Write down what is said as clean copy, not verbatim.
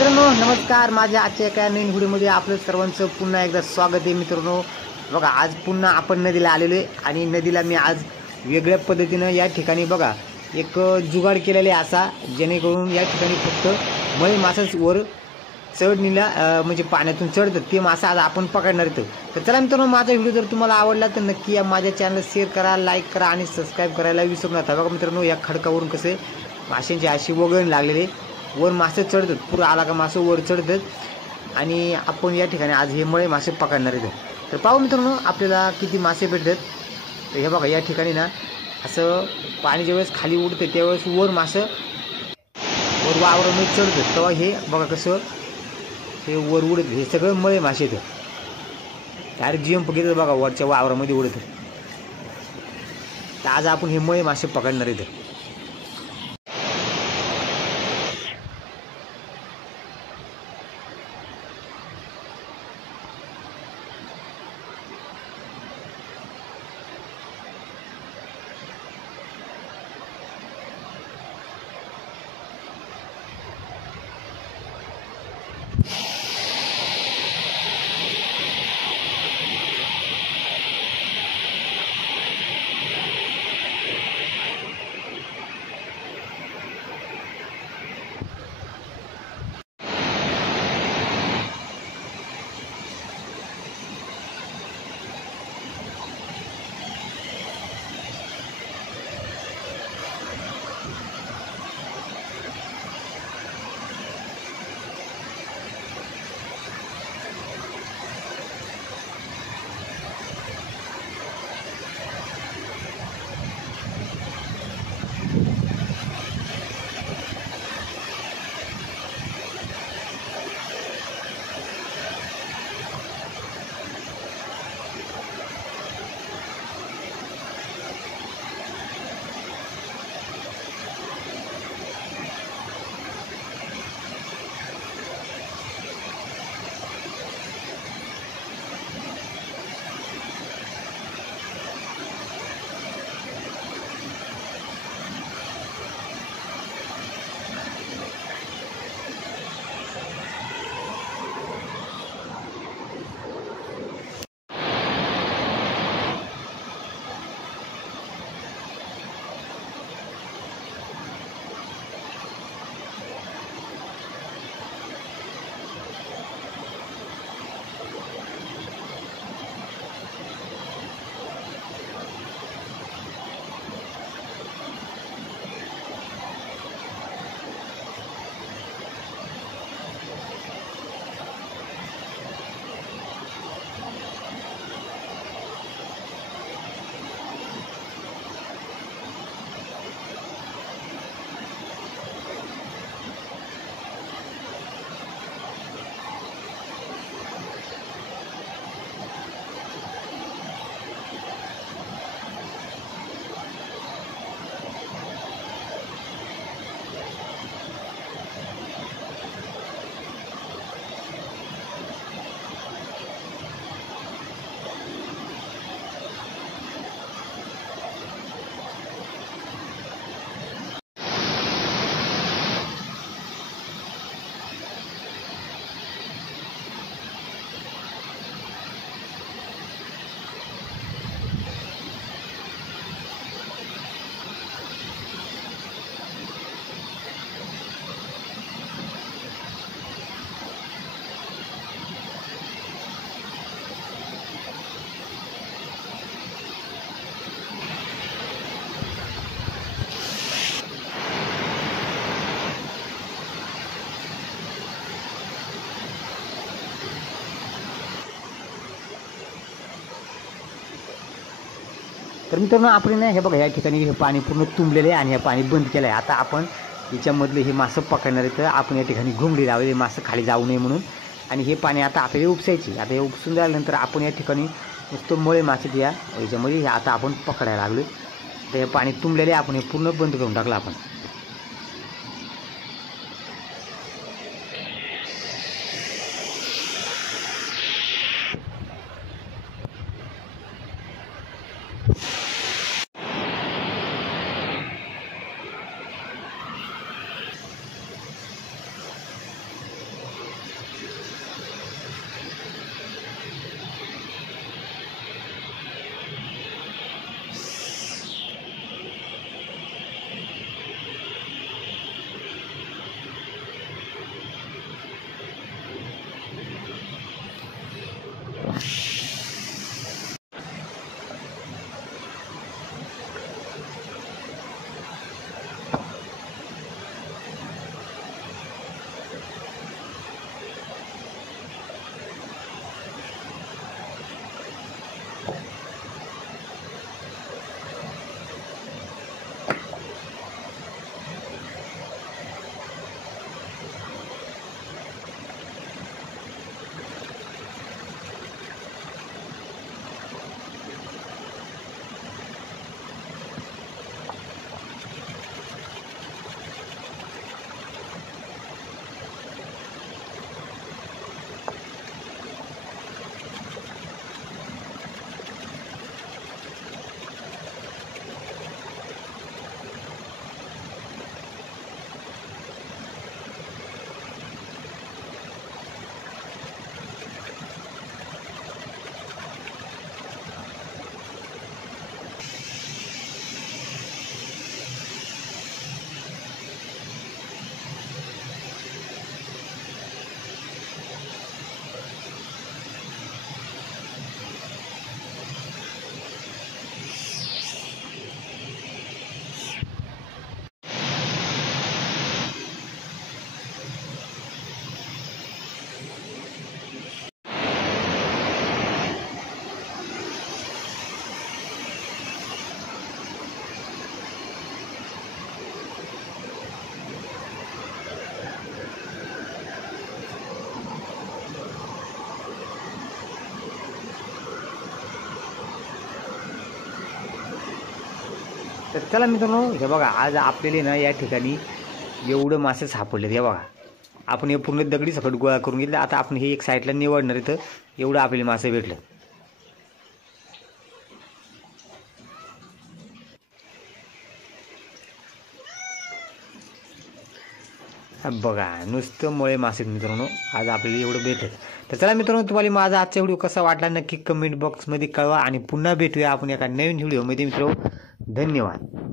मित्रांनो नमस्कार, माझ्या आजच्या एका नवीन व्हिडिओमध्ये आपलं सर्वांचं पुन्हा एकदा स्वागत आहे. मित्रांनो बघा, आज पुन्हा आपण नदीला आलेलो आहे आणि नदीला मी आज वेगळ्या पद्धतीनं या ठिकाणी बघा एक जुगाड केलेला आहे असा, जेणेकरून या ठिकाणी फक्त मळी मासाच वर चढणीला म्हणजे पाण्यातून चढतं ते मासा आज आपण पकडणार आहेत. तर चला मित्रांनो, माझा व्हिडिओ जर तुम्हाला आवडला तर नक्की या माझ्या चॅनलला शेअर करा, लाईक करा आणि सबस्क्राईब करायला विसरू नका. बघा मित्रांनो, या खडकावरून कसे माशांची अशी वगण लागलेले वर मासे चढतात, पुरं आला का मासे वर चढतात आणि आपण या ठिकाणी आज हे मळे मासे पकडणार आहेत. तर पाहू मित्रांनो आपल्याला किती मासे भेटतात. तर हे बघा, या ठिकाणी ना असं पाणी ज्यावेळेस खाली उडते त्यावेळेस वर मासे वर वावरामध्ये चढतात, तेव्हा हे बघा कसं हे वर उडत, हे सगळं मळे मासे येतात. डायरेक्ट जंप घेतात बघा, वरच्या वावरामध्ये उडतात. तर आज आपण हे मळे मासे पकडणार आहेत. तर मित्रांनो, आपण ना हे बघा, या ठिकाणी हे पाणी पूर्ण तुंबलेलं आहे आणि हे पाणी बंद केलं आहे. आता आपण याच्यामधले हे मासे पकडणार आहे. तर आपण या ठिकाणी घुंगडी लावले मासे खाली जाऊ नये म्हणून, आणि हे पाणी आता आपल्याला उपसायचे. आता हे उपसून झाल्यानंतर आपण या ठिकाणी नुसतं मळे मासे याच्यामध्ये हे आता आपण पकडायला लागलो. तर हे पाणी तुंबलेले आपण हे पूर्ण बंद करून टाकलं आपण. तर चला मित्रांनो, हे बघा आज आपल्याला ना या ठिकाणी एवढं मासे सापडलेत. हे बघा आपण हे पूर्ण दगडी सकट गोळा करून घेतलं. आता आपण हे एक साईडला निवडणार आहे, तर एवढं आपल्याला मासे भेटले. बघा नुसतं मुळे मासे मित्रांनो आज आपल्याला एवढं भेटलं. तर चला मित्रांनो, तुम्हाला माझा आजचा व्हिडिओ कसा वाटला नक्की कमेंट बॉक्समध्ये कळवा आणि पुन्हा भेटूया आपण एका नवीन व्हिडिओमध्ये मित्रांनो. धन्यवाद.